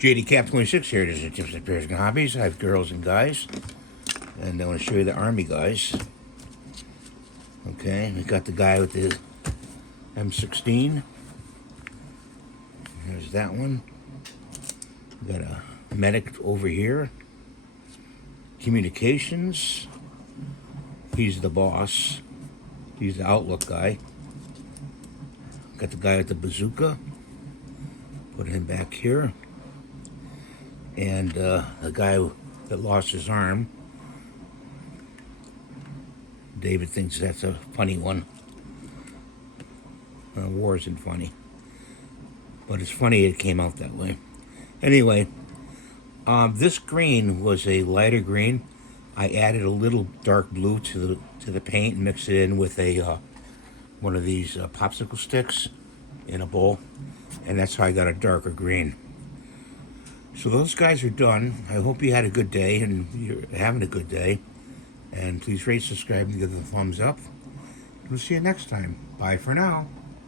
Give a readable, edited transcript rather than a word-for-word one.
JD Cap 26 here. This is Tips and Pairs and Hobbies. I have girls and guys. And I want to show you the Army guys. Okay, we got the guy with the M16. There's that one. We got a medic over here. Communications. He's the boss. He's the Outlook guy. Got the guy with the bazooka. Put him back here. And the guy that lost his arm. David thinks that's a funny one. War isn't funny. But it's funny it came out that way. Anyway, this green was a lighter green. I added a little dark blue to the paint and mixed it in with a one of these popsicle sticks in a bowl, and that's how I got a darker green. So those guys are done. I hope you had a good day and you're having a good day. And please rate, subscribe, and give the thumbs up. We'll see you next time. Bye for now.